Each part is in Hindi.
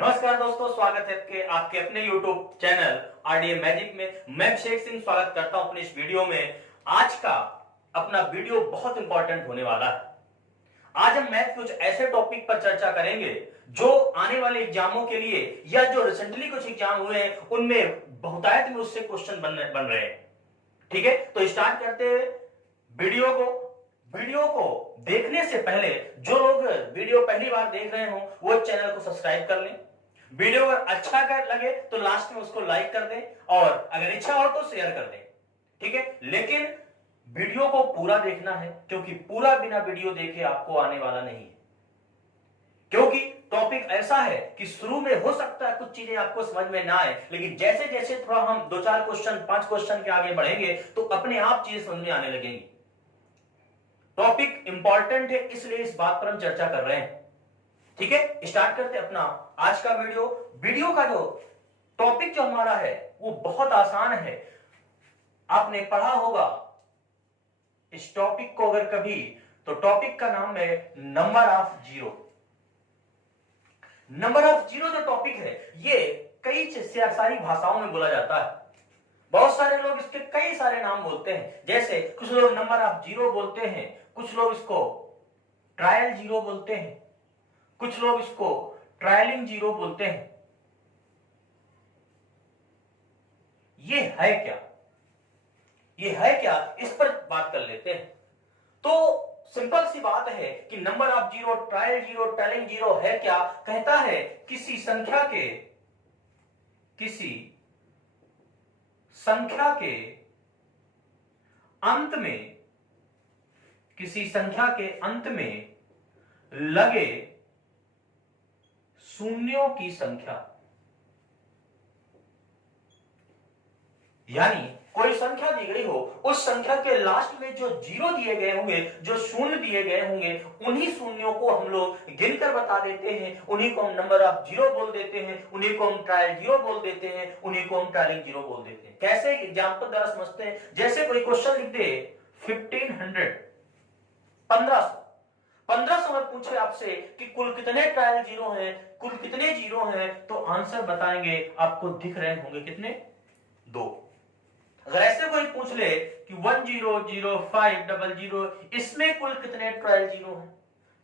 नमस्कार दोस्तों, स्वागत है आपके अपने YouTube चैनल आरडीए मैजिक में। मैं अभिषेक सिंह स्वागत करता हूं अपनी इस वीडियो में। आज का अपना वीडियो बहुत इंपॉर्टेंट होने वाला है। आज हम मैथ कुछ ऐसे टॉपिक पर चर्चा करेंगे जो आने वाले एग्जामों के लिए या जो रिसेंटली कुछ एग्जाम हुए हैं उनमें बहुतायत में उससे क्वेश्चन बन रहे हैं। ठीक है, तो स्टार्ट करते हैं वीडियो को देखने से पहले जो लोग वीडियो पहली बार देख रहे हो वो चैनल को सब्सक्राइब कर लें। वीडियो अगर अच्छा लगे तो लास्ट में उसको लाइक कर दें और अगर इच्छा हो तो शेयर कर दें। ठीक है, लेकिन वीडियो को पूरा देखना है क्योंकि पूरा बिना वीडियो देखे आपको आने वाला नहीं है। क्योंकि टॉपिक ऐसा है कि शुरू में हो सकता है कुछ चीजें आपको समझ में ना आए, लेकिन जैसे जैसे थोड़ा हम 2-4 क्वेश्चन 5 क्वेश्चन के आगे बढ़ेंगे तो अपने आप चीजें समझ में आने लगेंगी। टॉपिक इंपॉर्टेंट है इसलिए इस बात पर हम चर्चा कर रहे हैं। ठीक है, स्टार्ट करते हैं अपना आज का वीडियो का जो टॉपिक जो हमारा है वो बहुत आसान है। आपने पढ़ा होगा इस टॉपिक को अगर कभी, तो टॉपिक का नाम है number of zero. Number of zero जो टॉपिक है ये कई सारी भाषाओं में बोला जाता है। बहुत सारे लोग इसके कई सारे नाम बोलते हैं, जैसे कुछ लोग नंबर ऑफ जीरो बोलते हैं, कुछ लोग इसको ट्रायल जीरो बोलते हैं, कुछ लोग इसको ट्रायलिंग जीरो बोलते हैं। ये है क्या इस पर बात कर लेते हैं। तो सिंपल सी बात है कि number of zero, trial zero, trailing zero है क्या? कहता है किसी संख्या के अंत में लगे शून्यों की संख्या। यानी कोई संख्या दी गई हो, उस संख्या के लास्ट में जो जीरो दिए गए होंगे, जो शून्य दिए गए होंगे, उन्हीं शून्यों को हम लोग गिनकर बता देते हैं। उन्हीं को हम नंबर ऑफ जीरो बोल देते हैं, उन्हीं को हम ट्रायल जीरो बोल देते हैं, उन्हीं को हम ट्रायलिंग जीरो बोल देते हैं। कैसे? एग्जाम्पल द्वारा समझते हैं। जैसे कोई क्वेश्चन लिख दे 1500 1500 में पूछे आपसे कि कुल कितने ट्रायल जीरो हैं, कुल कितने जीरो हैं, तो आंसर बताएंगे आपको दिख रहे होंगे कितने? 2। अगर ऐसे कोई पूछ ले कि 100500 इसमें कुल कितने ट्रायल जीरो हैं,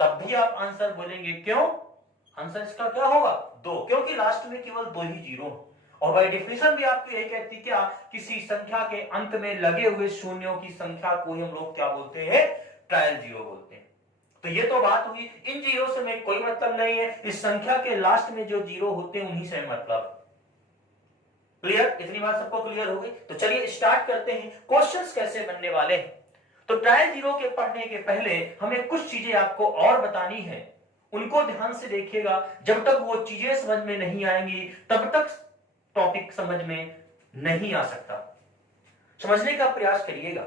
तब भी आप आंसर बोलेंगे। क्यों? आंसर इसका क्या होगा? 2, क्योंकि लास्ट में केवल 2 ही जीरो हैं। और बाय डेफिनेशन भी आपको यही कहती क्या? किसी संख्या के अंत में लगे हुए शून्यों की संख्या को हम लोग क्या बोलते हैं? ट्रायल जीरो बोलते हैं। तो ये तो बात हुई, इन जीरो से में कोई मतलब नहीं है, इस संख्या के लास्ट में जो जीरो होते हैं उन्हीं से मतलब। क्लियर? इतनी बात सबको क्लियर हो गई? तो चलिए स्टार्ट करते हैं। क्वेश्चंस कैसे बनने वाले हैं। तो ट्रायल जीरो के पढ़ने के पहले हमें कुछ चीजें आपको और बतानी है, उनको ध्यान से देखिएगा। जब तक वो चीजें समझ में नहीं आएंगी तब तक टॉपिक समझ में नहीं आ सकता। समझने का प्रयास करिएगा।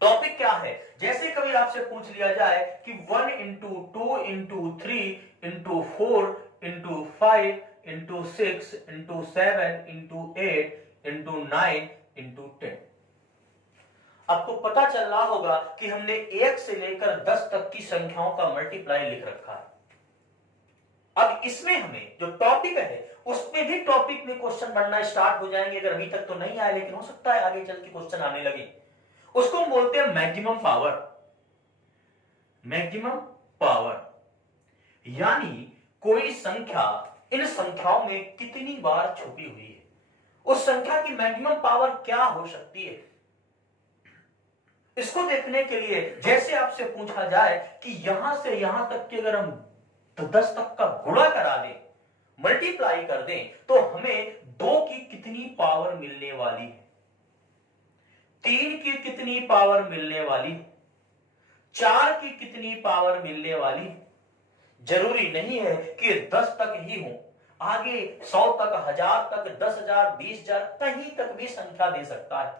टॉपिक क्या है? जैसे कभी आपसे पूछ लिया जाए कि 1 into 2 into 3 into 4 into 5 into 6 into 7 into 8 into 9 into 10। आपको पता चल रहा होगा कि हमने 1 से लेकर 10 तक की संख्याओं का मल्टीप्लाई लिख रखा है। अब इसमें हमें जो टॉपिक है उसमें भी टॉपिक में क्वेश्चन बनना स्टार्ट हो जाएंगे। अगर अभी तक तो नहीं आए, लेकिन हो सकता है आगे चल के क्वेश्चन आने लगे। उसको हम बोलते हैं मैक्सिमम पावर। मैक्सिमम पावर यानी कोई संख्या इन संख्याओं में कितनी बार छुपी हुई है, उस संख्या की मैक्सिमम पावर क्या हो सकती है। इसको देखने के लिए जैसे आपसे पूछा जाए कि यहां से यहां तक की अगर हम 10 तक का गुणा करा दें, मल्टीप्लाई कर दें, तो हमें 2 की कितनी पावर मिलने वाली है, 3 की कितनी पावर मिलने वाली, 4 की कितनी पावर मिलने वाली। जरूरी नहीं है कि 10 तक ही हो, आगे 100 तक, 1000 तक, 10,000, 20,000 कहीं तक भी संख्या दे सकता है।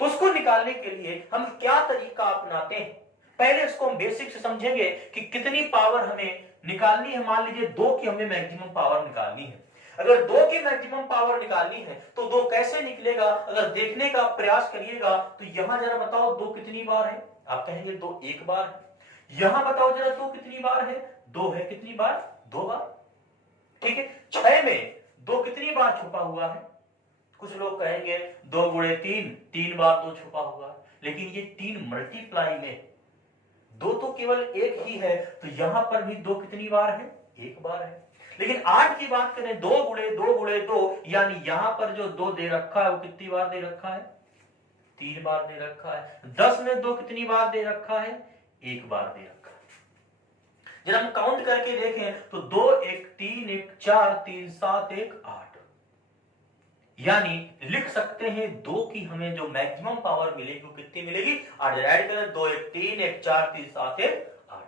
तो उसको निकालने के लिए हम क्या तरीका अपनाते हैं? पहले इसको हम बेसिक से समझेंगे कि कितनी पावर हमें निकालनी है। मान लीजिए 2 की हमें मैक्सिमम पावर निकालनी है। अगर 2 की मैक्सिमम पावर निकालनी है तो 2 कैसे निकलेगा? अगर देखने का प्रयास करिएगा तो यहां जरा बताओ 2 कितनी बार है? आप कहेंगे 2 एक बार है। यहां बताओ जरा 2 कितनी बार है? 2 है। कितनी बार? 2 बार। 6 में 2 कितनी बार छुपा हुआ है? कुछ लोग कहेंगे 2 गुणे 3, 3 बार 2 छुपा हुआ है, लेकिन ये 3 मल्टीप्लाई में 2 तो केवल एक ही है, तो यहां पर भी 2 कितनी बार है? 1 बार है। लेकिन 8 की बात करें 2 गुणे 2 गुणे 2, यानी यहां पर जो 2 दे रखा है वो कितनी बार दे रखा है? 3 बार दे रखा है। 10 में 2 कितनी बार दे रखा है? 1 बार दे रखा है। जब हम काउंट करके देखें तो 2 1 3 1 4 3 7 1 8, यानी लिख सकते हैं 2 की हमें जो मैक्सिमम पावर मिलेगी वो कितनी मिलेगी? 8। ऐड करें 2 1 3 1 4 3 7 1 8।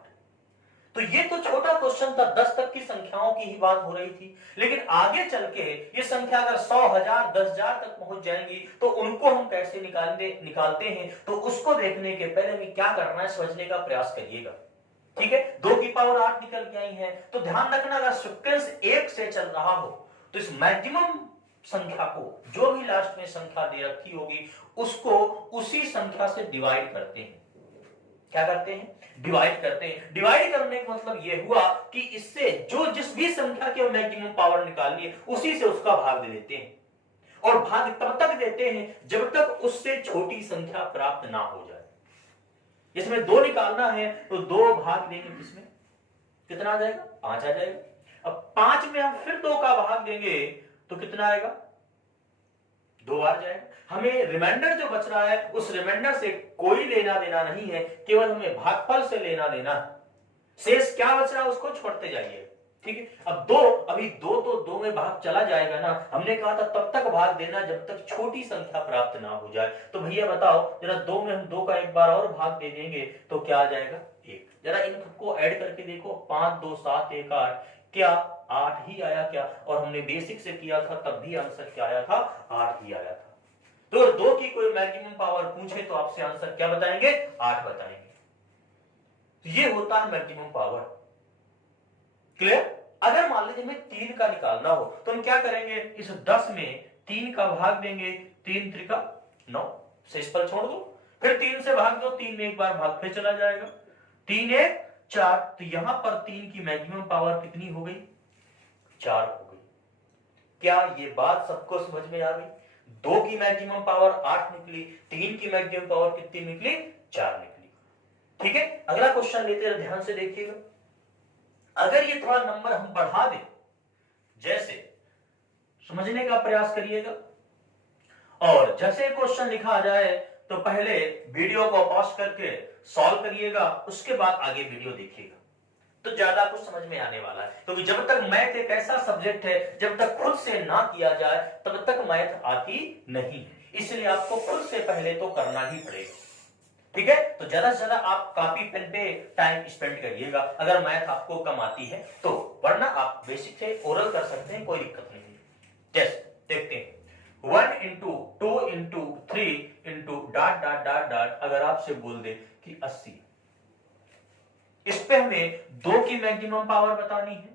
तो ये तो छोटा क्वेश्चन था, 10 तक की संख्याओं की ही बात हो रही थी। लेकिन आगे चल के ये संख्या अगर 100 1000 10,000 तक पहुंच जाएंगी तो उनको हम कैसे निकालते हैं, तो उसको देखने के पहले हमें क्या करना है समझने का प्रयास करिएगा। ठीक है, 2 की पावर 8 निकल के आई है, तो ध्यान रखना अगर सीक्वेंस 1 से चल रहा हो तो इस मैक्सिमम संख्या को, जो भी लास्ट में संख्या दे रखी होगी, उसको उसी संख्या से डिवाइड करते हैं। क्या करते हैं? डिवाइड करते हैं। डिवाइड करने का मतलब यह हुआ कि इससे जो जिस भी संख्या की मैक्सिमम पावर निकालनी है उसी से उसका भाग दे देते हैं, और भाग तब तक देते हैं जब तक उससे छोटी संख्या प्राप्त ना हो जाए। इसमें 2 निकालना है तो 2 भाग देंगे, किसमें कितना आ जाएगा? 5 आ जाएगा। अब 5 में हम फिर 2 का भाग देंगे तो कितना आएगा? 2 बार जाएगा। हमें रिमाइंडर जो बच रहा है उस रिमाइंडर से कोई लेना देना नहीं है, केवल हमें भागफल से लेना देना है। शेष क्या बच रहा है उसको छोड़ते जाइए। ठीक है, अब 2, अभी 2 तो 2 में भाग चला जाएगा ना। हमने कहा था तब तक भाग देना जब तक छोटी संख्या प्राप्त ना हो जाए। तो भैया बताओ जरा 2 में हम 2 का एक बार और भाग दे देंगे तो क्या आ जाएगा? 1। जरा इनको ऐड करके देखो, 5 2 7 1 8, क्या 8 ही आया क्या? और हमने बेसिक से किया था तब भी आंसर क्या आया था? 8 ही आया था। तो 2 की कोई मैक्सिमम पावर पूछे तो आपसे आंसर क्या बताएंगे? 8 बताएंगे। तो ये होता है मैक्सिमम पावर। क्लियर? अगर मान लीजिए हमें 3 का निकालना हो तो हम क्या करेंगे? इस 10 में 3 का भाग देंगे, 3 त्रिका 9, शेष पर छोड़ दो, फिर 3 से भाग दो, 3 में एक बार भाग फिर चला जाएगा, 3 1 4। तो यहां पर 3 की मैक्सिमम पावर कितनी हो गई? 4 हो गई। क्या ये बात सबको समझ में आ गई? 2 की मैक्सिमम पावर 8 निकली, 3 की मैक्सिमम पावर कितनी निकली? 4 निकली। ठीक है, अगला क्वेश्चन लेते हैं, ध्यान से देखिएगा। अगर ये थोड़ा नंबर हम बढ़ा दें, जैसे समझने का प्रयास करिएगा, और जैसे क्वेश्चन लिखा जाए तो पहले वीडियो को पॉज करके सॉल्व करिएगा, उसके बाद आगे वीडियो देखिएगा तो ज्यादा कुछ समझ में आने वाला है। क्योंकि जब तक मैथ एक ऐसा सब्जेक्ट है जब तक खुद से ना किया जाए तब तक मैथ आती नहीं है, इसलिए आपको खुद से पहले तो करना ही पड़ेगा। ठीक है, तो ज्यादा से ज्यादा आप कॉपी पेन पे टाइम स्पेंड करिएगा अगर मैथ आपको कम आती है तो, वरना आप बेसिक से ओरल कर सकते हैं, कोई दिक्कत नहीं है। जैसे देखते हैं 1 into 2 into 3 into dot dot dot dot, अगर आपसे बोल दे कि 80, इस पे हमें 2 की मैक्सिमम पावर बतानी है,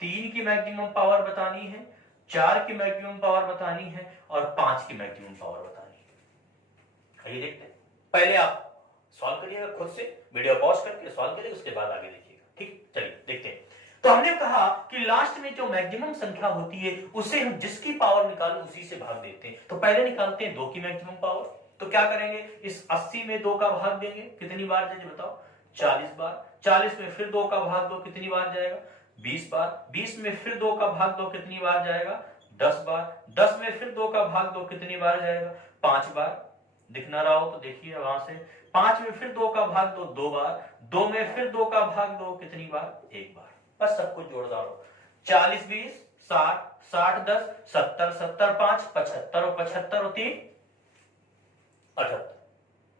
3 की मैक्सिमम पावर बतानी है, 4 की मैक्सिमम पावर बतानी है और 5 की मैक्सिमम पावर बतानी है। आइए देखते हैं। पहले आप सॉल्व करिएगा खुद से, वीडियो पॉज करके सॉल्व करिएगा, उसके बाद आगे देखिएगा। ठीक, चलिए देखते हैं। तो हमने कहा कि लास्ट में जो मैक्सिमम संख्या होती है उसे हम जिसकी पावर निकालें उसी से भाग देते हैं। तो पहले निकालते हैं 2 की मैक्सिमम पावर। तो क्या करेंगे? इस 80 में 2 का भाग देंगे, कितनी बार जाएगी बताओ? 40 बार। 40 में फिर 2 का भाग दो, कितनी बार जाएगा? 20 बार। 20 में फिर 2 का भाग दो, कितनी बार जाएगा? 10 बार। 10 में फिर 2 का भाग दो, कितनी बार जाएगा? 5 बार। दिख ना रहा हो तो देखिए वहां से, 5 में फिर 2 का भाग दो 2 बार, 2 में फिर 2 का भाग दो, कितनी बार? 1 बार। बस सब कुछ जोड़ डालो, 40 20 60 60 10 70 70 5 75 और 75 और 3 78।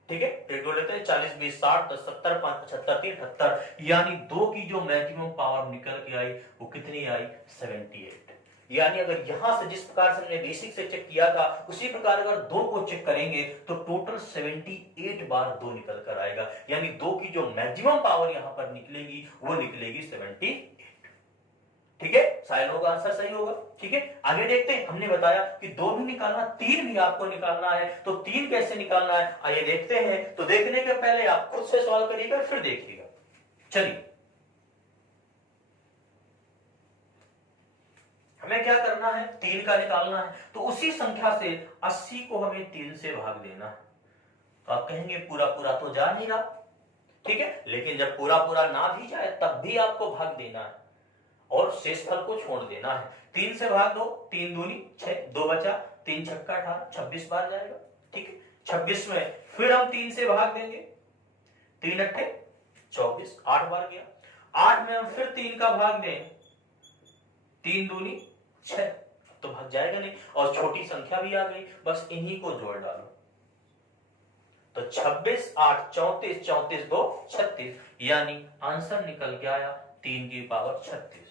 ठीक है, एक जोड़ लेते हैं, 40 20 60 10 70 5 75 3 78, यानी 2 की जो मैक्सिमम पावर निकल के आई वो कितनी आई? 78। यानी अगर यहां से जिस प्रकार से हमने बेसिक से चेक किया था उसी प्रकार अगर 2 को चेक करेंगे तो टोटल 78 बार 2 निकल कर आएगा, यानी 2 की जो मैक्सिमम पावर यहां पर निकलेगी वो निकलेगी 78। ठीक है, शायद होगा, आंसर सही होगा। ठीक है, आगे देखते हैं। हमने बताया कि 2 भी निकालना, 3 भी आपको निकालना है, तो 3 कैसे निकालना है आइए देखते हैं। तो देखने के पहले आप खुद से सॉल्व करिएगा फिर देखिएगा। चलिए, हमें क्या करना है, 3 का निकालना है। तो उसी संख्या से 80 को हमें 3 से भाग देना है। तो आप कहेंगे पूरा पूरा तो जा नहीं रहा, ठीक है, लेकिन जब पूरा पूरा ना भी जाए तब भी आपको भाग देना है और शेषफल को छोड़ देना है। 3 से भाग दो, 3 दूनी 6, 2 बचा, 3 छक्का 18, 26 बार जाएगा, ठीक है। 26 में फिर हम 3 से भाग देंगे, 3 अट्ठे 24, 8 बार गया। 8 में हम फिर 3 का भाग दें, 3 दूनी 6, तो भाग जाएगा नहीं, और छोटी संख्या भी आ गई, बस इन्हीं को जोड़ डालो। तो 26 8 34, 34 2 36, यानी आंसर निकल के आया 3 की पावर 36।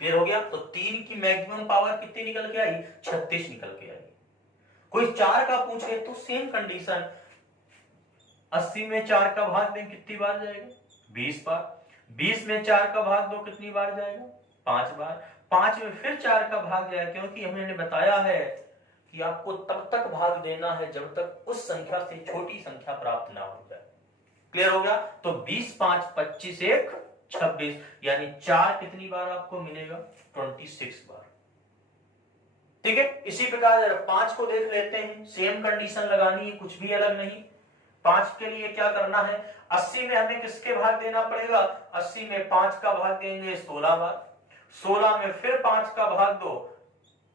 क्लियर हो गया। तो 3 की मैक्सिमम पावर कितनी निकल के आई, 36 निकल के आई। कोई 4 का पूछे तो सेम कंडीशन, 80 में 4 का भाग दें कितनी बार जाएगा, 20 बार। 20 में 4 का भाग दो कितनी बार जाएगा, 5 बार। 5 में फिर 4 का भाग जाएगा, क्योंकि हमने बताया है कि आपको तब तक भाग देना है जब तक उस संख्या से छोटी संख्या प्राप्त ना हो जाए। क्लियर हो गया। तो 20 5 25 1 26, यानी 4 कितनी बार आपको मिलेगा, 26 बार, ठीक है। इसी प्रकार 5 को देख लेते हैं, सेम कंडीशन लगानी है, कुछ भी अलग नहीं। 5 के लिए क्या करना है, 80 में हमें किसके भाग देना पड़ेगा, 80 में 5 का भाग देंगे 16 बार। 16 में फिर 5 का भाग दो,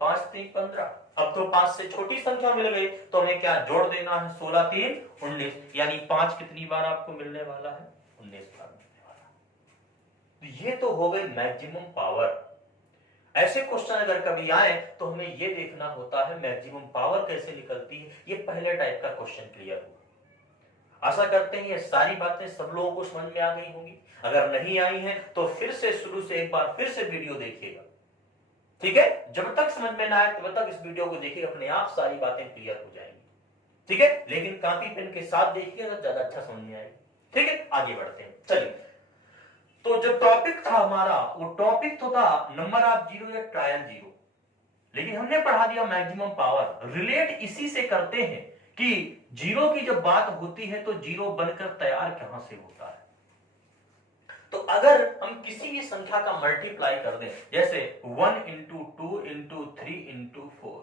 5 3 15। अब तो 5 से छोटी संख्या मिल गई, तो हमें क्या जोड़ देना है, 16 3 19, यानी 5 कितनी बार आपको मिलने वाला है, 19 बार मिलने वाला। तो ये तो हो गई मैक्सिमम पावर। ऐसे क्वेश्चन अगर कभी आए तो हमें ये देखना होता है मैक्सिमम पावर कैसे निकलती है। ये पहले टाइप का क्वेश्चन क्लियर हुआ। आशा करते हैं ये सारी बातें सब लोगों को समझ में आ गई होंगी। अगर नहीं आई हैं तो फिर से शुरू से एक बार फिर से वीडियो देखिएगा, ठीक है। जब तक समझ में ना आए तब तक इस वीडियो को देखिए, अपने आप सारी बातें क्लियर हो जाएंगी, ठीक है। लेकिन कॉपी पेन के साथ देखिए तो ज्यादा अच्छा समझ में आएगा, ठीक है। आगे बढ़ते हैं, चलिए। तो जो टॉपिक था हमारा, वो टॉपिक तो था नंबर ऑफ जीरो या ट्रायल जीरो, लेकिन हमने पढ़ा दिया मैक्सिमम पावर। रिलेट इसी से करते हैं कि जीरो की जब बात होती है तो जीरो बनकर तैयार कहां से होता है। तो अगर हम किसी भी संख्या का मल्टीप्लाई कर दें, जैसे 1 इंटू 2 इंटू 3 इंटू 4,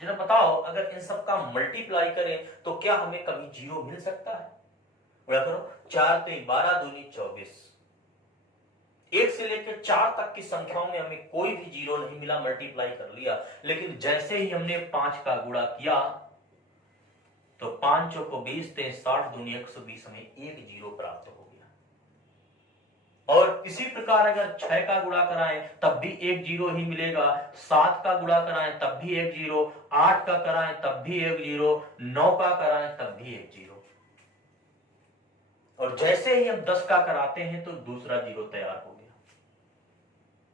जरा बताओ अगर इन सब का मल्टीप्लाई करें तो क्या हमें कभी जीरो मिल सकता है। बड़ा करो, 4 3 12 दूनी 24। 1 से लेकर 4 तक की संख्याओं में हमें कोई भी जीरो नहीं मिला, मल्टीप्लाई कर लिया। लेकिन जैसे ही हमने 5 का गुणा किया तो 5 को 20 थे 60 दूनी 120, हमें एक जीरो प्राप्त हो गया। और इसी प्रकार अगर 6 का गुणा कराएं तब भी एक जीरो ही मिलेगा, 7 का गुणा कराएं तब भी एक जीरो, 8 का कराएं तब भी एक जीरो, 9 का कराएं तब भी एक जीरो। और जैसे ही हम 10 का कराते हैं तो दूसरा जीरो तैयार हो गया।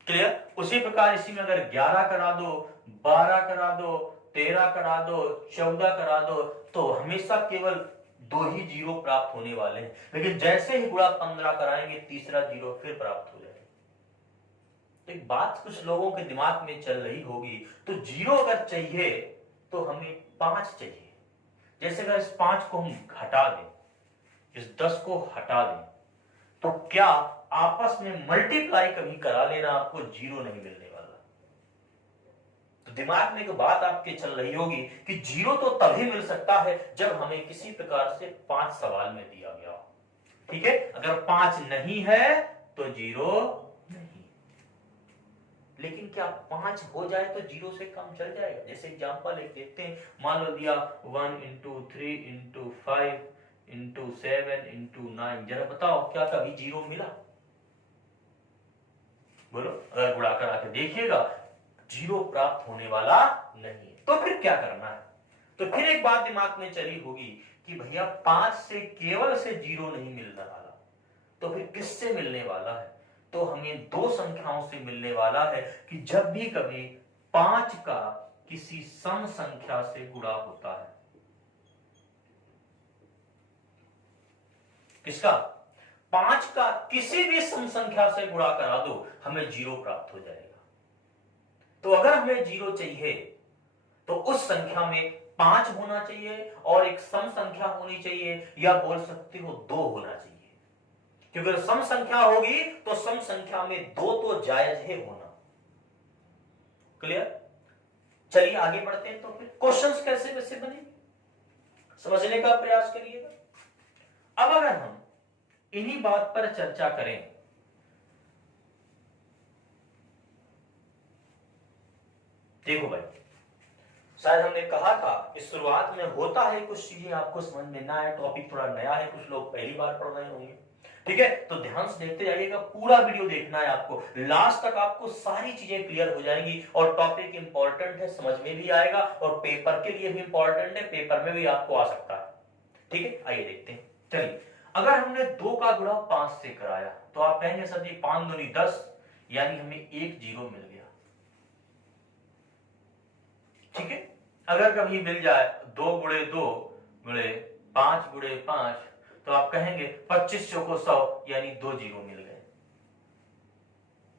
क्लियर। उसी प्रकार इसी में अगर 11 करा दो, 12 करा दो, 13 करा दो, 14 करा दो, तो हमेशा केवल 2 ही जीरो प्राप्त होने वाले हैं। लेकिन जैसे ही गुणा 15 कराएंगे तीसरा जीरो फिर प्राप्त हो जाएगा। तो एक बात कुछ लोगों के दिमाग में चल रही होगी, तो जीरो अगर चाहिए तो हमें 5 चाहिए। जैसे अगर इस 5 को हम घटा दें, इस 10 को हटा दें, तो क्या आपस में मल्टीप्लाई कभी करा लेना, आपको जीरो नहीं मिलने वाला। तो दिमाग में एक बात आपके चल रही होगी कि जीरो तो तभी मिल सकता है जब हमें किसी प्रकार से 5 सवाल में दिया गया हो, ठीक है। अगर 5 नहीं है तो जीरो नहीं। लेकिन क्या 5 हो जाए तो जीरो से कम चल जाएगा। जैसे एग्जांपल एक देखते हैं, मान लो दिया 1 इंटू 3 इंटू 5 इंटू 7 इंटू 9, जरा बताओ क्या कभी जीरो मिला, बोलो। अगर गुणा करा के देखिएगा जीरो प्राप्त होने वाला नहीं है। तो फिर क्या करना है, तो फिर एक बात दिमाग में चली होगी कि भैया 5 से केवल से जीरो नहीं मिलने वाला, तो फिर किससे मिलने वाला है। तो हमें 2 संख्याओं से मिलने वाला है कि जब भी कभी 5 का किसी सम संख्या से गुणा होता है, किसका, 5 का किसी भी सम संख्या से गुणा करा दो, हमें जीरो प्राप्त हो जाएगा। तो अगर हमें जीरो चाहिए तो उस संख्या में 5 होना चाहिए और एक सम संख्या होनी चाहिए, या बोल सकते हो 2 होना चाहिए। क्योंकि अगर सम संख्या होगी तो सम संख्या में दो तो जायज है होना। क्लियर? चलिए आगे बढ़ते हैं। तो फिर क्वेश्चंस कैसे वैसे बनेंगे समझने का प्रयास करिएगा। अब अगर हम इन्हीं बात पर चर्चा करें, देखो भाई, शायद हमने कहा था कि शुरुआत में होता है कुछ चीजें आपको समझ में ना आए, टॉपिक थोड़ा नया है, कुछ लोग पहली बार पढ़ रहे होंगे, ठीक है? तो ध्यान से देखते जाइएगा, पूरा वीडियो देखना है आपको, लास्ट तक आपको सारी चीजें क्लियर हो जाएंगी। और टॉपिक इंपॉर्टेंट है, समझ में भी आएगा और पेपर के लिए भी इंपॉर्टेंट है, पेपर में भी आपको आ सकता है। ठीक है, आइए देखते हैं। चलिए, अगर हमने 2 का गुणा 5 से कराया तो आप कहेंगे सर जी 5 दूनी 10, यानी हमें 1 जीरो मिल गया। ठीक है, अगर कभी मिल जाए 2 गुणे 2 गुणे 5 गुणे 5, तो आप कहेंगे 25 चौको 100, यानी 2 जीरो मिल गए।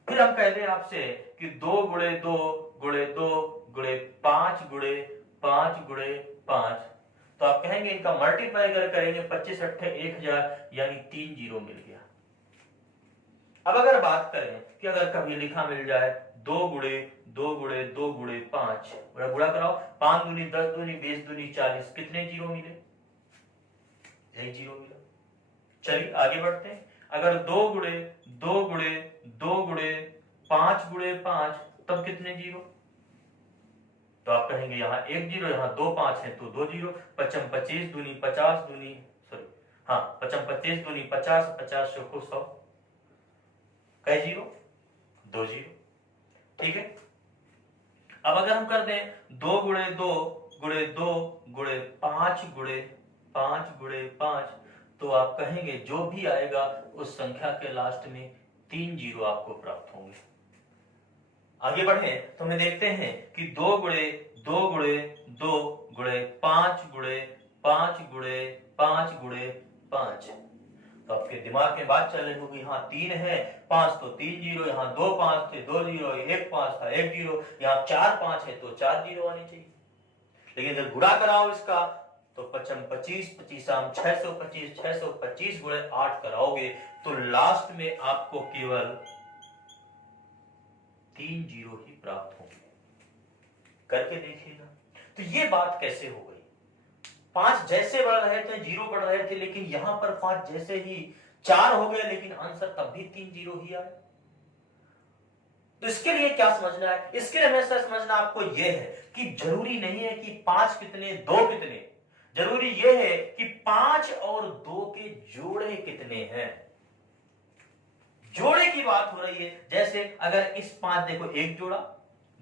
फिर हम कहते हैं आपसे कि 2 गुणे 2 गुणे 2 गुणे 5 गुणे 5 गुणे 5, तो आप कहेंगे इनका मल्टीप्लाई अगर करेंगे 25 अट्ठे 1000, यानी 3 जीरो मिल गया। अब अगर बात करें कि अगर कभी लिखा मिल जाए 2 गुणे 2 गुणे 2 गुणे 5, गुणा कराओ, 5 दूनी 10 दूनी 20 दूनी 40, कितने जीरो मिले? 1 जीरो मिला। चलिए आगे बढ़ते हैं। अगर 2 गुणे 2 गुणे 2 गुणे 5 गुणे 5, तब कितने जीरो? तो आप कहेंगे यहाँ 1 जीरो, यहाँ 2 5 है तो 2 जीरो। 25 25 दूनी 50 दूनी, सॉरी हाँ 25 25 दूनी 50, 50 चौको 100, कई जीरो? 2 जीरो। ठीक है, अब अगर हम कर दें 2 गुणे 2 गुणे 2 गुणे 5 गुणे 5 गुणे 5, तो आप कहेंगे जो भी आएगा उस संख्या के लास्ट में 3 जीरो आपको प्राप्त होंगे। आगे बढ़े तो हमें देखते हैं कि 2 गुणे 2 गुणे 2 गुणे 5 गुणे 5 गुणे 5 गुणे 5, तो आपके दिमाग में बात चल रही होगी, यहाँ 3 है 5 तो 3 जीरो, यहाँ 2 5 थे 2 जीरो, 1 5 था 1 जीरो, यहाँ 4 5 है तो 4 जीरो आने चाहिए। लेकिन जब गुणा कराओ इसका तो 25 25 25 625 625 गुणे 8 कराओगे तो लास्ट में आपको केवल 3 जीरो ही प्राप्त होंगे। करके देखिएगा। तो ये बात कैसे हो गई? 5 जैसे बढ़ रहे थे जीरो बढ़ रहे थे, लेकिन यहां पर 5 जैसे ही 4 हो गए, लेकिन आंसर तब भी 3 जीरो ही आया। तो इसके लिए क्या समझना है? इसके लिए हमेशा समझना आपको यह है कि जरूरी नहीं है कि 5 कितने 2 कितने, जरूरी यह है कि 5 और 2 के जोड़े कितने हैं। जोड़े की बात हो रही है। जैसे अगर इस 5 देखो, 1 जोड़ा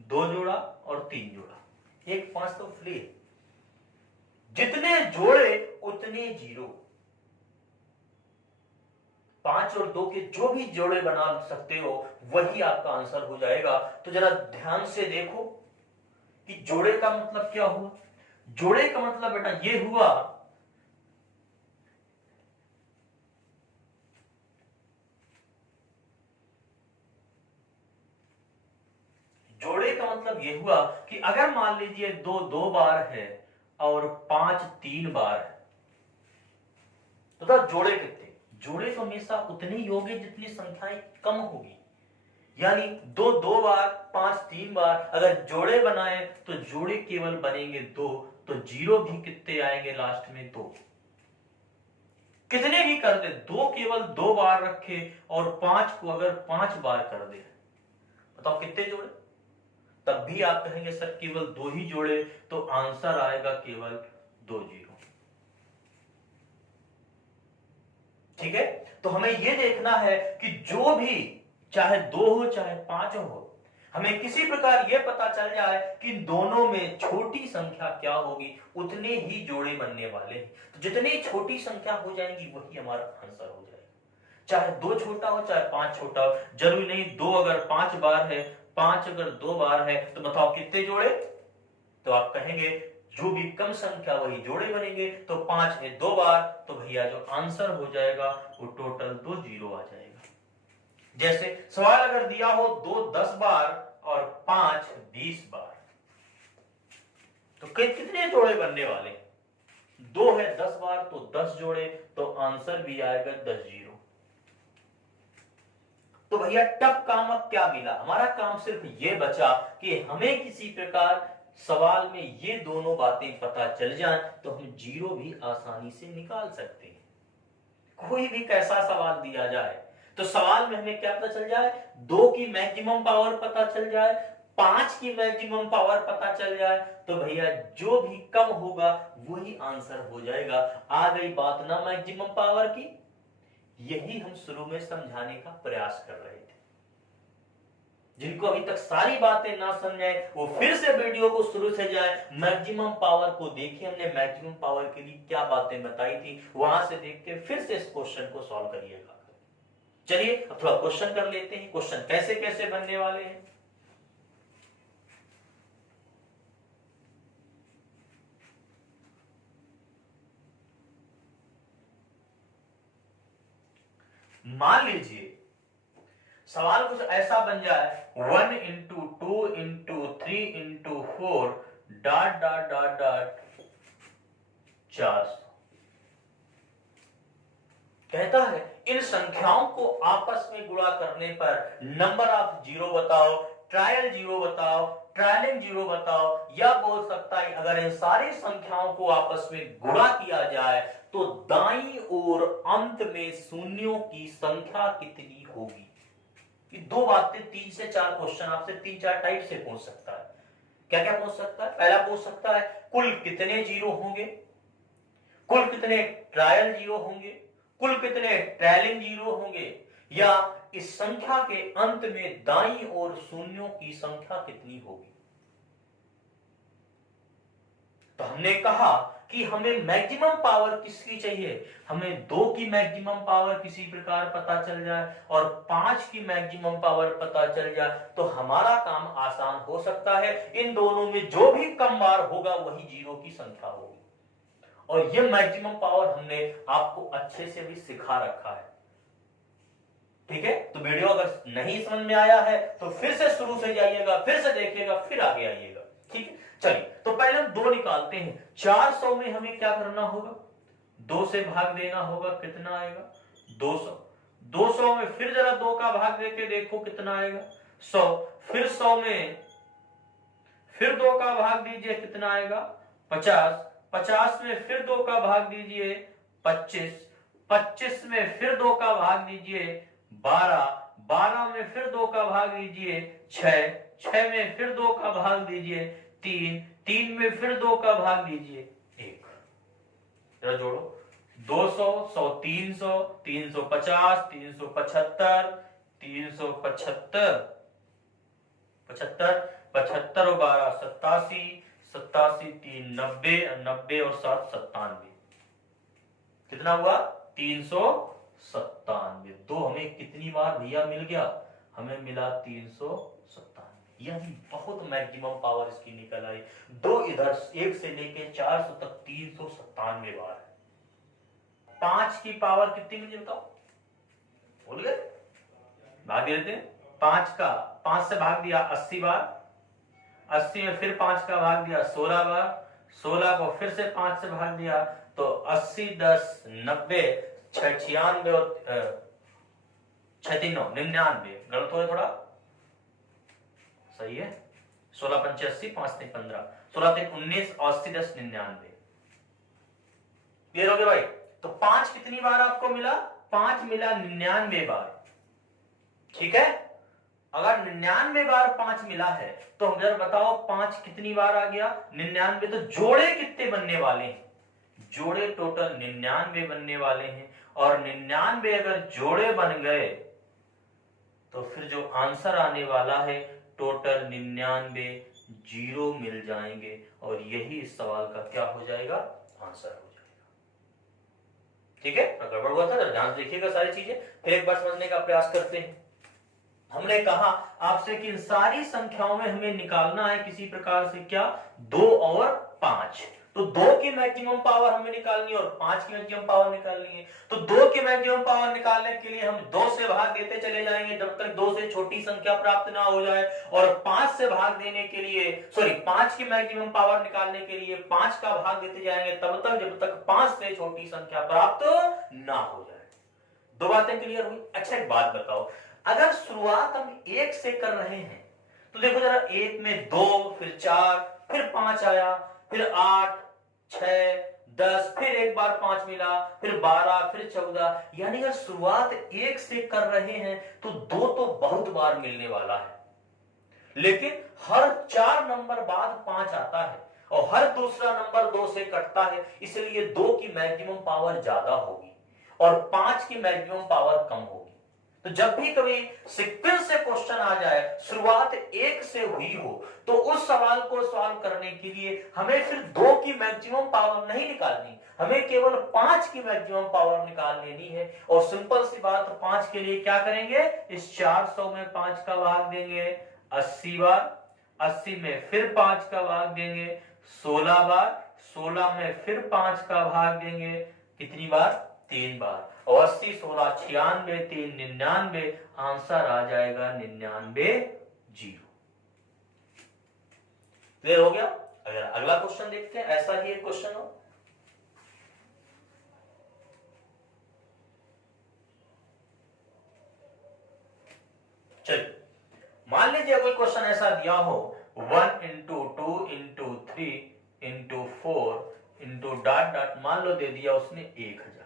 2 जोड़ा और 3 जोड़ा, 1 5 तो फ्री, जितने जोड़े उतने जीरो। 5 और 2 के जो भी जोड़े बना सकते हो वही आपका आंसर हो जाएगा। तो जरा ध्यान से देखो कि जोड़े का मतलब क्या हुआ। जोड़े का मतलब बेटा ये हुआ जोड़े का मतलब ये हुआ कि अगर मान लीजिए 2 2 बार है और 5 3 बार है, तो जोड़े कितने? जोड़े तो हमेशा उतने ही होंगे जितनी संख्याएं कम होगी। यानी 2 2 बार 5 3 बार अगर जोड़े बनाए तो जोड़े केवल बनेंगे 2, तो जीरो भी कितने आएंगे लास्ट में? 2। कितने भी कर दे, 2 केवल 2 बार रखे और 5 को अगर 5 बार कर दे, बताओ कितने जोड़े? तब भी आप कहेंगे सर केवल 2 ही जोड़े, तो आंसर आएगा केवल 2 जीरो। ठीक है, तो हमें यह देखना है कि जो भी चाहे 2 हो चाहे 5 हो, हमें किसी प्रकार यह पता चल जाए कि दोनों में छोटी संख्या क्या होगी, उतने ही जोड़े बनने वाले हैं। तो जितनी छोटी संख्या हो जाएंगी वही हमारा आंसर हो जाएगा। चाहे 2 छोटा हो चाहे 5 छोटा हो, जरूरी नहीं 2 अगर 5 बार है, 5 अगर 2 बार है, तो बताओ कितने जोड़े? तो आप कहेंगे जो भी कम संख्या वही जोड़े बनेंगे। तो 5 है 2 बार, तो भैया जो आंसर हो जाएगा वो टोटल 2 जीरो आ जाएगा। जैसे सवाल अगर दिया हो 2 10 बार और 5 20 बार, तो कितने जोड़े बनने वाले? 2 है 10 बार तो 10 जोड़े, तो आंसर भी आएगा 10 जीरो। तो भैया तब काम अब क्या मिला, हमारा काम सिर्फ ये बचा कि हमें किसी प्रकार सवाल में ये दोनों बातें पता चल जाएं तो हम जीरो भी आसानी से निकाल सकते हैं। कोई भी कैसा सवाल दिया जाए तो सवाल में हमें क्या पता चल जाए, 2 की मैक्सिमम पावर पता चल जाए, 5 की मैक्सिमम पावर पता चल जाए, तो भैया जो भी कम होगा वही आंसर हो जाएगा। आ गई बात ना मैक्सिमम पावर की, यही हम शुरू में समझाने का प्रयास कर रहे थे। जिनको अभी तक सारी बातें ना समझाए वो फिर से वीडियो को शुरू से जाए, मैक्सिमम पावर को देखिए, हमने मैक्सिमम पावर के लिए क्या बातें बताई थी, वहां से देख के फिर से इस क्वेश्चन को सॉल्व करिएगा। चलिए अब थोड़ा क्वेश्चन कर लेते हैं, क्वेश्चन कैसे कैसे बनने वाले हैं। मान लीजिए सवाल कुछ ऐसा बन जाए, 1 into 2 into 3 into 4 dot dot dot dot 400। कहता है इन संख्याओं को आपस में गुणा करने पर नंबर ऑफ जीरो बताओ, ट्रायल जीरो बताओ, ट्रायलिंग जीरो बताओ, या बोल सकता है अगर इन सारी संख्याओं को आपस में गुणा किया जाए तो दाईं ओर अंत में शून्यों की संख्या कितनी होगी। ये दो बातें, 3 से 4 क्वेश्चन आपसे 3-4 टाइप से पूछ सकता है। क्या क्या पूछ सकता है, पहला पूछ सकता है कुल कितने जीरो होंगे, कुल कितने ट्रायल जीरो होंगे, कुल कितने ट्रायलिंग जीरो होंगे, या इस संख्या के अंत में दाईं ओर शून्यों की संख्या कितनी होगी। तो हमने कहा कि हमें मैक्सिमम पावर किसकी चाहिए, हमें 2 की मैक्सिमम पावर किसी प्रकार पता चल जाए और 5 की मैक्सिमम पावर पता चल जाए तो हमारा काम आसान हो सकता है। इन दोनों में जो भी कम बार होगा वही जीरो की संख्या होगी। और ये मैक्सिमम पावर हमने आपको अच्छे से भी सिखा रखा है। ठीक है, तो वीडियो अगर नहीं समझ में आया है तो फिर से शुरू से जाइएगा, फिर से देखिएगा, फिर आगे आइएगा। ठीक है, चलिए तो पहले हम 2 निकालते हैं। 400 में हमें क्या करना होगा, 2 से भाग देना होगा, कितना आएगा 200। 200 में फिर जरा 2 का भाग देके देखो कितना आएगा 100। फिर 100 में फिर 2 का भाग दीजिए, कितना आएगा 50। 50 में फिर 2 का भाग दीजिए 25। 25 में फिर 2 का भाग दीजिए 12। 12 में फिर 2 का भाग दीजिए 6। 6 में फिर 2 का भाग दीजिए 3। 3 में फिर 2 का भाग दीजिए 1। जरा जोड़ो, 200, 100, 300, 350, 375, 375, 75, 75 और 12 87, 87, 3 90, 90 और 7 97। कितना हुआ 397। तो हमें कितनी बार भैया मिल गया, हमें मिला 397। यानी बहुत मैक्सिमम पावर इसकी निकल आई। 2 इधर 1 से लेके 400 तक 397 बार है। 5 की पावर कितनी मुझे बताओ, बोल गए, भाग देते हैं। 5 से भाग दिया 80 बार, 80 में फिर 5 का भाग दिया 16 बार, 16 को फिर से 5 से भाग दिया तो 80, 10, 90, 96 और 99, गलत हो थोड़ा, सही है। 16 पंचे 80, 5 3 15, 16 3 19, 80 10 99। क्लियर हो गया भाई। तो 5 कितनी बार आपको मिला, 5 मिला 99 बार। ठीक है, अगर 99 बार 5 मिला है तो हम जरा बताओ 5 कितनी बार आ गया 99। तो जोड़े कितने बनने वाले हैं, जोड़े टोटल 99 बनने वाले हैं। और 99 अगर जोड़े बन गए तो फिर जो आंसर आने वाला है टोटल 99 जीरो मिल जाएंगे और यही इस सवाल का क्या हो जाएगा, आंसर हो जाएगा। ठीक है, गड़बड़ हुआ था, ध्यान से देखिएगा सारी चीजें, फिर एक बार समझने का प्रयास करते हैं। हमने कहा आपसे कि इन सारी संख्याओं में हमें निकालना है किसी प्रकार से क्या, 2 और 5। तो 2 की मैक्सिमम पावर हमें निकालनी है और 5 की मैक्सिमम पावर निकालनी है। तो 2 की मैक्सिमम पावर निकालने के लिए हम 2 से भाग देते चले जाएंगे जब तक 2 से छोटी संख्या प्राप्त ना हो जाए, और 5 से भाग देने के लिए 5 की मैक्सिमम पावर निकालने के लिए 5 का भाग देते जाएंगे तब तक जब तक 5 से छोटी संख्या प्राप्त ना हो जाए। 2 बातें क्लियर हुई। अच्छा एक बात बताओ, अगर शुरुआत हम 1 से कर रहे हैं तो देखो जरा, 1 में 2, फिर 4, फिर 5 आया, फिर 8, 6, 10, फिर एक बार 5 मिला, फिर 12, फिर 14, यानी अगर शुरुआत 1 से कर रहे हैं तो 2 तो बहुत बार मिलने वाला है, लेकिन हर 4 नंबर बाद 5 आता है और हर दूसरा नंबर 2 से कटता है, इसलिए 2 की मैक्सिमम पावर ज्यादा होगी और 5 की मैक्सिमम पावर कम होगी। तो जब भी कभी सीक्वेंस से क्वेश्चन आ जाए, शुरुआत 1 से हुई हो, तो उस सवाल को सॉल्व करने के लिए हमें फिर 2 की मैक्सिमम पावर नहीं निकालनी, हमें केवल 5 की मैक्सिमम पावर निकाल लेनी है। और सिंपल सी बात, 5 के लिए क्या करेंगे, इस 400 में 5 का भाग देंगे 80 बार, 80 में फिर 5 का भाग देंगे 16 बार, 16 में फिर 5 का भाग देंगे कितनी बार, 3 बार, और 80, 16, 96, 3, 99, आंसर आ जाएगा 99, 0। क्लियर हो गया? अगर अगला क्वेश्चन देखते हैं, ऐसा ही एक क्वेश्चन हो। चलिए, मान लीजिए कोई क्वेश्चन ऐसा दिया हो 1 into 2 into 3 into 4 into dot dot, मान लो दे दिया उसने 1000।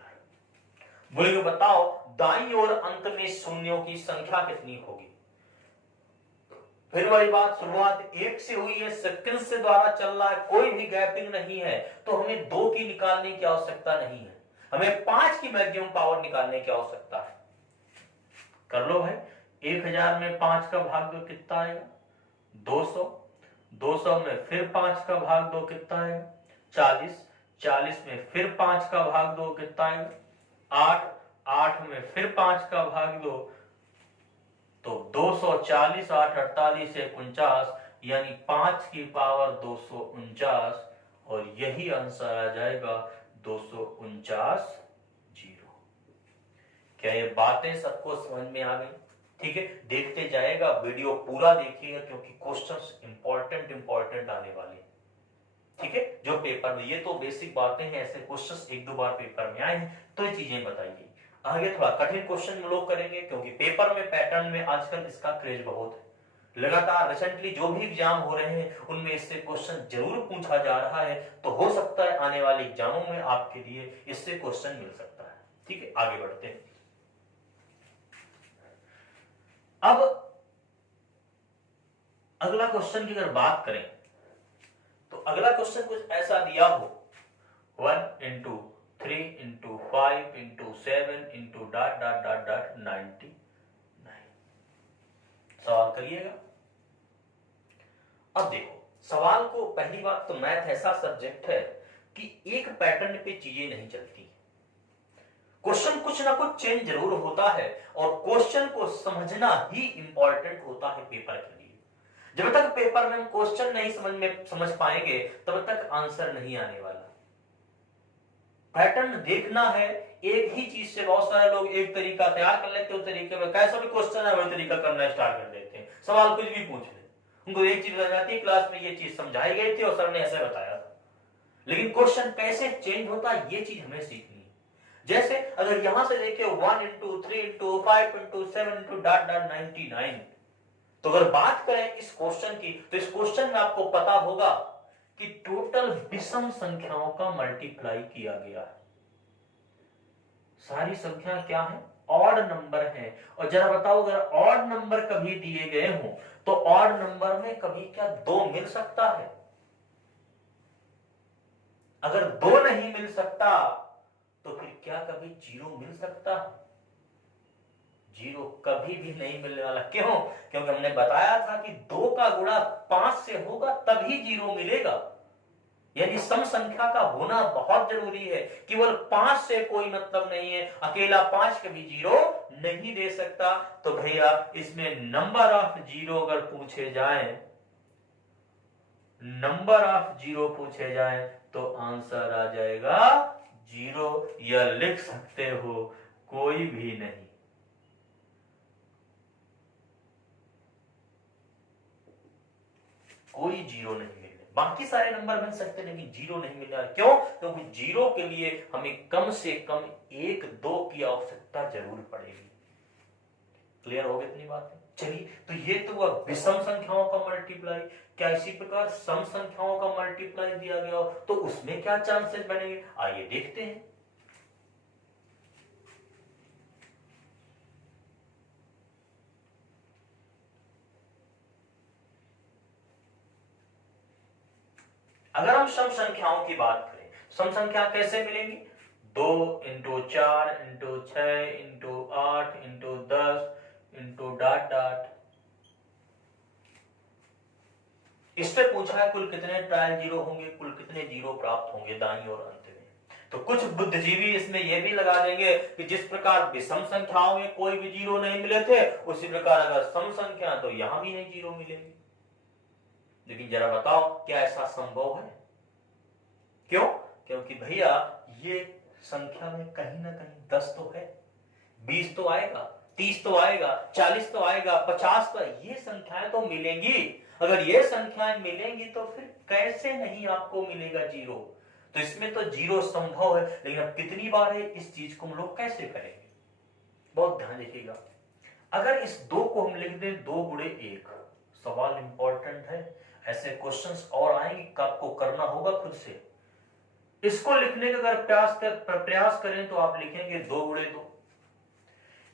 बोले बताओ दाईं ओर अंत में शून्यों की संख्या कितनी होगी। फिर वही बात, शुरुआत 1 से हुई है, सेकंड से द्वारा चल रहा है, कोई भी गैपिंग नहीं है, तो हमें 2 की निकालने की आवश्यकता नहीं है, हमें 5 की मैक्सिमम पावर निकालने की आवश्यकता है। कर लो भाई, 1000 में 5 का भाग दो कितना आएगा, 200, 200 में फिर 5 का भाग दो कितना आएगा, 40, 40 में फिर 5 का भाग दो कितना आएगा, 8, 8 में फिर 5 का भाग दो, तो 240, 8, 48 से 49, यानी 5 की पावर 249, और यही आंसर आ जाएगा 249, 0। क्या ये बातें सबको समझ में आ गई? ठीक है, देखते जाएगा, वीडियो पूरा देखिएगा क्योंकि क्वेश्चंस इंपॉर्टेंट आने वाले। ठीक है, जो पेपर में, ये तो बेसिक बातें हैं, ऐसे क्वेश्चंस 1-2 बार पेपर में आए हैं, तो ये चीजें बताइए। आगे थोड़ा कठिन क्वेश्चन हम लोग करेंगे क्योंकि पेपर में पैटर्न में आजकल इसका क्रेज बहुत है। लगातार रिसेंटली जो भी एग्जाम हो रहे हैं उनमें इससे क्वेश्चन जरूर पूछा जा रहा है, तो हो सकता है आने वाले एग्जामों में आपके लिए इससे क्वेश्चन मिल सकता है। ठीक है, आगे बढ़ते हैं। अब अगला क्वेश्चन की अगर बात करें तो अगला क्वेश्चन कुछ ऐसा दिया हो 1 into 3 into 5 into 7 into dot dot dot dot 99। सवाल करिएगा। अब देखो, सवाल को, पहली बात तो मैथ ऐसा सब्जेक्ट है कि एक पैटर्न पे चीजें नहीं चलती, क्वेश्चन कुछ ना कुछ चेंज जरूर होता है, और क्वेश्चन को समझना ही इंपॉर्टेंट होता है पेपर के लिए। जब तक पेपर में हम क्वेश्चन नहीं समझ पाएंगे तब तक आंसर नहीं आने वाला। पैटर्न देखना है, एक ही चीज से बहुत सारे लोग एक तरीका तैयार कर लेते हैं, उस तरीके में कैसा भी क्वेश्चन है वही तरीका करना स्टार्ट कर देते हैं, सवाल कुछ भी पूछ ले, उनको एक चीज बता जाती है क्लास में ये चीज समझाई गई थी और सर ने ऐसे बताया था, लेकिन क्वेश्चन कैसे चेंज होता है ये चीज हमें सीखनी है। जैसे अगर यहां से देखे 1 into 3 into 5 into 7 into dot dot 99, तो अगर बात करें इस क्वेश्चन की, तो इस क्वेश्चन में आपको पता होगा कि टोटल विषम संख्याओं का मल्टीप्लाई किया गया है। सारी संख्या क्या है, ऑड नंबर है। और जरा बताओ, अगर ऑड नंबर कभी दिए गए हो तो ऑड नंबर में कभी क्या 2 मिल सकता है? अगर 2 नहीं मिल सकता तो फिर क्या कभी 0 मिल सकता है? 0 कभी भी नहीं मिलने वाला। क्यों? क्योंकि हमने बताया था कि 2 का गुणा 5 से होगा तभी 0 मिलेगा, यानी सम संख्या का होना बहुत जरूरी है। केवल 5 से कोई मतलब नहीं है, अकेला 5 कभी 0 नहीं दे सकता। तो भैया इसमें नंबर ऑफ 0 अगर पूछे जाए, नंबर ऑफ 0 पूछे जाए तो आंसर आ जाएगा 0, या लिख सकते हो कोई भी नहीं। कोई 0 नहीं मिलने, बाकी सारे नंबर मिल सकते लेकिन 0 नहीं मिलने वाला। क्यों? क्योंकि 0 के लिए हमें कम से कम 1, 2 की आवश्यकता जरूर पड़ेगी। क्लियर हो गई इतनी बात? चलिए, तो ये तो हुआ विषम संख्याओं का मल्टीप्लाई। क्या इसी प्रकार सम संख्याओं का मल्टीप्लाई दिया गया हो तो उसमें क्या चांसेस बनेंगे, आइए देखते हैं। अगर हम सम संख्याओं की बात करें, सम संख्या कैसे मिलेंगी? 2 into 4 into 6 into 8 into 10 into dot dot. इस पे पूछा है कुल कितने ट्रायल जीरो होंगे, कुल कितने जीरो प्राप्त होंगे दाईं और अंत में। तो कुछ बुद्धिजीवी इसमें यह भी लगा देंगे कि जिस प्रकार विषम संख्याओं में कोई भी जीरो नहीं मिले थे, उसी प्रकार अगर सम संख्या तो यहां भी नहीं जीरो मिलेंगे। लेकिन जरा बताओ क्या ऐसा संभव है? क्यों? क्योंकि भैया ये संख्या में कहीं ना कहीं 10 तो है, 20 तो आएगा, 30 तो आएगा, 40 तो आएगा, 50 तो, ये संख्याएं तो मिलेंगी। अगर ये संख्याएं मिलेंगी तो फिर कैसे नहीं आपको मिलेगा जीरो? तो इसमें तो जीरो संभव है, लेकिन अब कितनी बार है इस चीज को हम लोग कैसे करेंगे? बहुत ध्यान रखिएगा। अगर इस 2 को हम लिख दें 2 गुणे 1, सवाल इंपॉर्टेंट है, ऐसे क्वेश्चंस और आएंगे, आपको करना होगा खुद से। इसको लिखने का अगर प्रयास करें तो आप लिखेंगे 2 गुणे 2,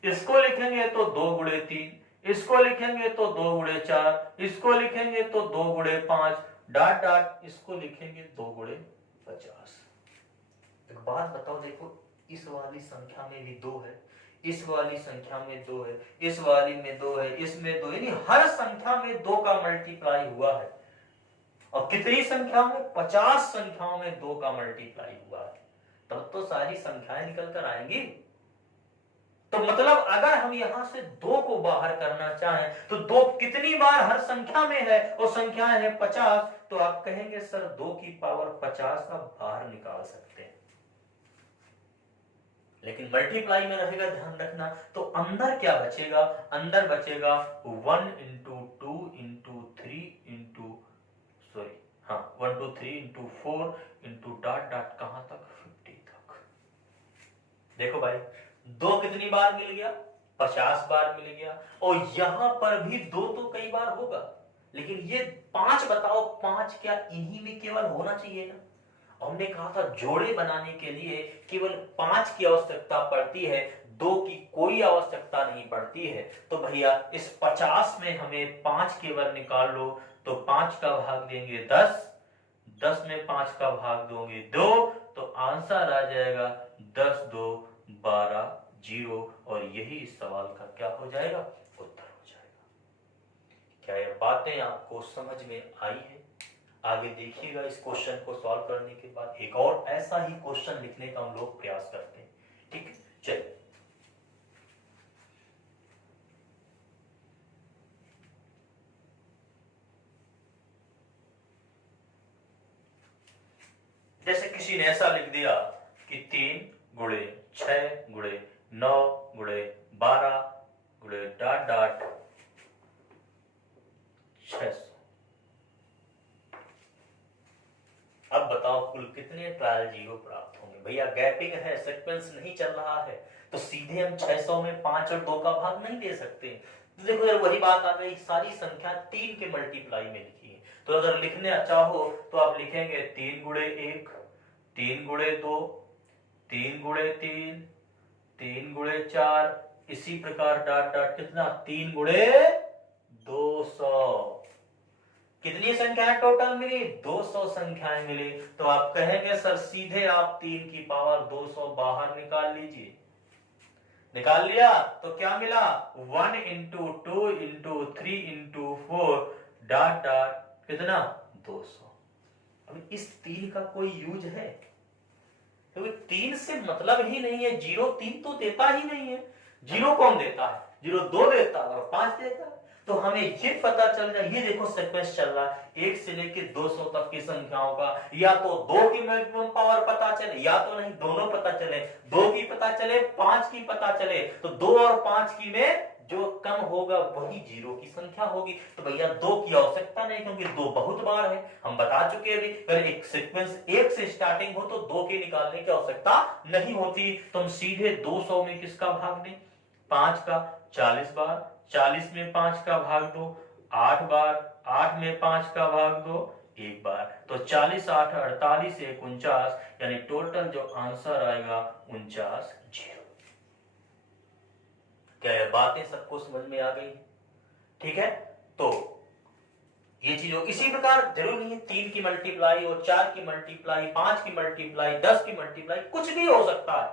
इसको लिखेंगे तो 2 गुणे 3, इसको लिखेंगे तो 2 गुणे 4, इसको लिखेंगे तो 2 गुणे 5, डॉट डॉट, इसको लिखेंगे 2 गुणे 50। एक बात बताओ, देखो इस वाली संख्या में भी 2 है, इस वाली संख्या में 2 है, इस वाली में 2 है, इसमें 2, यानी हर संख्या में 2 का मल्टीप्लाई हुआ है। और कितनी संख्या में? 50 संख्याओं में 2 का मल्टीप्लाई हुआ है, तब तो सारी संख्याएं निकल कर आएंगी। तो मतलब अगर हम यहां से 2 को बाहर करना चाहें तो 2 कितनी बार हर संख्या में है, और संख्याएं है 50, तो आप कहेंगे सर 2 की पावर 50 आप बाहर निकाल सकते हैं। लेकिन मल्टीप्लाई में रहेगा, ध्यान रखना, तो अंदर क्या बचेगा? अंदर बचेगा 1 into 2 into 3 into 1 2 3 into 4 into dot dot, कहां तक? 50 तक। देखो भाई 2 कितनी बार मिल गया? 50 बार मिल गया। और यहां पर भी 2 तो कई बार होगा, लेकिन ये 5 बताओ, 5 क्या इन्हीं में केवल होना चाहिए ना? हमने कहा था जोड़े बनाने के लिए केवल 5 की आवश्यकता पड़ती है, 2 की कोई आवश्यकता नहीं पड़ती है। तो भैया इस 50 में हमें 5 केवल निकाल लो, तो 5 का भाग देंगे 10, 10 में 5 का भाग दोगे 2, तो आंसर आ जाएगा 10 2 12 0, और यही इस सवाल का क्या हो जाएगा? उत्तर हो जाएगा। क्या ये बातें आपको समझ में आई है? आगे देखिएगा, इस क्वेश्चन को सॉल्व करने के बाद एक और ऐसा ही क्वेश्चन लिखने का हम लोग प्रयास करते हैं। ठीक है, चलिए। जैसे किसी ने ऐसा लिख दिया कि 3 गुणे 6 गुणे 9 गुणे 12 गुणे डॉट डॉट 600। अब बताओ कुल कितने ट्रायल जीरो प्राप्त होंगे? भैया गैपिंग है, सीक्वेंस नहीं चल रहा है, तो सीधे हम 600 में 5 और 2 का भाग नहीं दे सकते। तो देखो यार वही बात आ गई, सारी संख्या 3 के मल्टीप्लाई में लिखी है। तो अगर लिखने चाहो तो आप लिखेंगे 3 गुणे 1, 3 गुणे 2, 3 गुणे 3, 3 गुणे 4, इसी प्रकार डॉट डॉट कितना? 3 गुणे 200। कितनी संख्याएं टोटल मिली? 200 संख्याएं मिली। तो आप कहेंगे सर सीधे आप 3 की पावर 200 बाहर निकाल लीजिए। निकाल लिया तो क्या मिला? 1 into 2 into 3 into 4 dot dot कितना? 200। अब इस 3 का कोई यूज है? क्योंकि 3 से मतलब ही नहीं है, 0 3 तो देता ही नहीं है। 0 कौन देता है? 0 2 देता है और 5 देता है। तो हमें ये पता चल जाए, ये देखो सीक्वेंस चल रहा है 1 से लेकर 200 तक की संख्याओं का, या तो 2 की मैक्सिमम पावर पता चले, या तो नहीं दोनों पता चले, 2 की पता चले, 5 की पता चले। तो 2 और 5 की में जो कम होगा वही 0 की संख्या होगी। तो भैया 2 की आवश्यकता नहीं, क्योंकि 2 बहुत बार है, हम बता चुके हैं अभी। अगर एक सीक्वेंस 1 से स्टार्टिंग हो तो 2 के निकालने की आवश्यकता नहीं होती। तो हम सीधे 200 में किसका भाग दें? 5 का 40 बार, 40 में 5 का भाग दो 8 बार, 8 में 5 का भाग दो 1 बार, तो 40 8 48 1 49, यानी टोटल जो आंसर आएगा 49 जीरो। क्या ये बातें सबको समझ में आ गई? ठीक है, तो ये चीज हो। इसी प्रकार जरूरी नहीं है 3 की मल्टीप्लाई और 4 की मल्टीप्लाई, 5 की मल्टीप्लाई, 10 की मल्टीप्लाई, कुछ भी हो सकता है।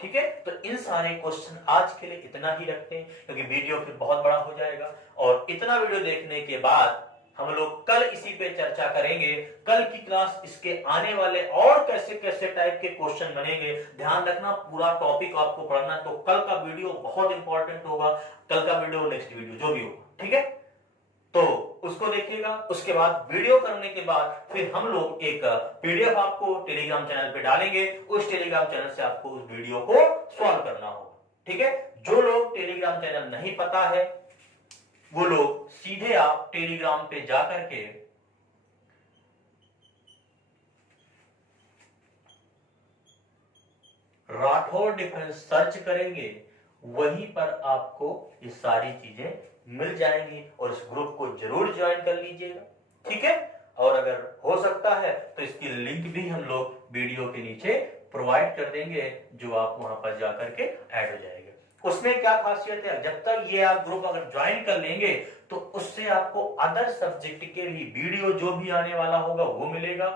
ठीक है, तो इन सारे क्वेश्चन आज के लिए इतना ही रखते हैं, क्योंकि वीडियो फिर बहुत बड़ा हो जाएगा। और इतना वीडियो देखने के बाद हम लोग कल इसी पे चर्चा करेंगे। कल की क्लास इसके आने वाले और कैसे कैसे टाइप के क्वेश्चन बनेंगे, ध्यान रखना, पूरा टॉपिक आपको पढ़ना। तो कल का वीडियो बहुत इंपॉर्टेंट होगा, कल का वीडियो, नेक्स्ट वीडियो जो भी होगा, ठीक है, तो उसको देखिएगा। उसके बाद वीडियो करने के बाद फिर हम लोग एक पीडीएफ आपको टेलीग्राम चैनल पे डालेंगे, उस टेलीग्राम चैनल से आपको उस वीडियो को सॉल्व करना होगा। ठीक है, जो लोग टेलीग्राम चैनल नहीं पता है वो लोग सीधे आप टेलीग्राम पे जाकर के राठौर डिफेंस सर्च करेंगे, वहीं पर आपको ये सारी चीजें मिल जाएंगी, और इस ग्रुप को जरूर ज्वाइन कर लीजिएगा। ठीक है, और अगर हो सकता है तो इसकी लिंक भी हम लोग वीडियो के नीचे प्रोवाइड कर देंगे, जो आप वहां पर जाकर के ऐड हो जाएगा। उसमें क्या खासियत है, जब तक ये आप ग्रुप अगर ज्वाइन कर लेंगे तो उससे आपको अदर सब्जेक्ट के भी वीडियो जो भी आने वाला होगा वो मिलेगा,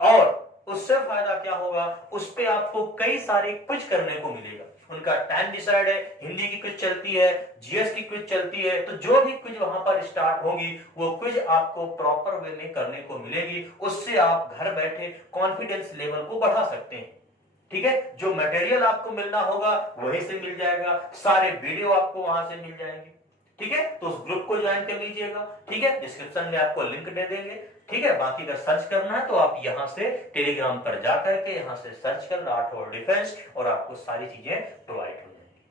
और उससे फायदा क्या होगा, उस पे आपको कई सारे क्विज करने को मिलेगा। उनका टाइम डिसाइड है, हिंदी की क्विज चलती है, जीएस की क्विज चलती है, तो जो भी क्विज वहां पर स्टार्ट होगी वो क्विज आपको प्रॉपर वे में करने को मिलेगी। उससे आप घर बैठे कॉन्फिडेंस लेवल को बढ़ा सकते हैं। ठीक है, जो मटेरियल आपको मिलना होगा वहीं से मिल जाएगा, सारे वीडियो आपको वहां से मिल जाएंगे। ठीक है, तो उस ग्रुप को ज्वाइन कर लीजिएगा। ठीक है, डिस्क्रिप्शन में आपको लिंक दे देंगे। ठीक है, बाकी अगर सर्च करना है तो आप यहां से टेलीग्राम पर जाकर के यहां से सर्च कर राठौर डिफेंस, और आपको सारी चीजें प्रोवाइड हो जाएंगी।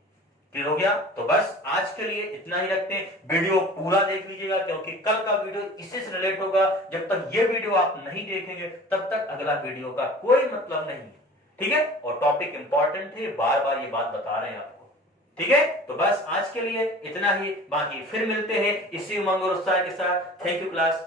क्लियर हो गया? तो बस आज के लिए इतना ही रखते हैं। वीडियो पूरा देख लीजिएगा, क्योंकि कल का वीडियो इसी से रिलेट होगा। जब तक ये वीडियो आप नहीं देखेंगे तब तक अगला वीडियो का कोई मतलब नहीं। ठीक है, और टॉपिक इंपॉर्टेंट है, बार बार ये बात बता रहे हैं आपको। ठीक है, तो बस आज के लिए इतना ही, बाकी फिर मिलते हैं इसी उमंग और उत्साह के साथ। Thank you class.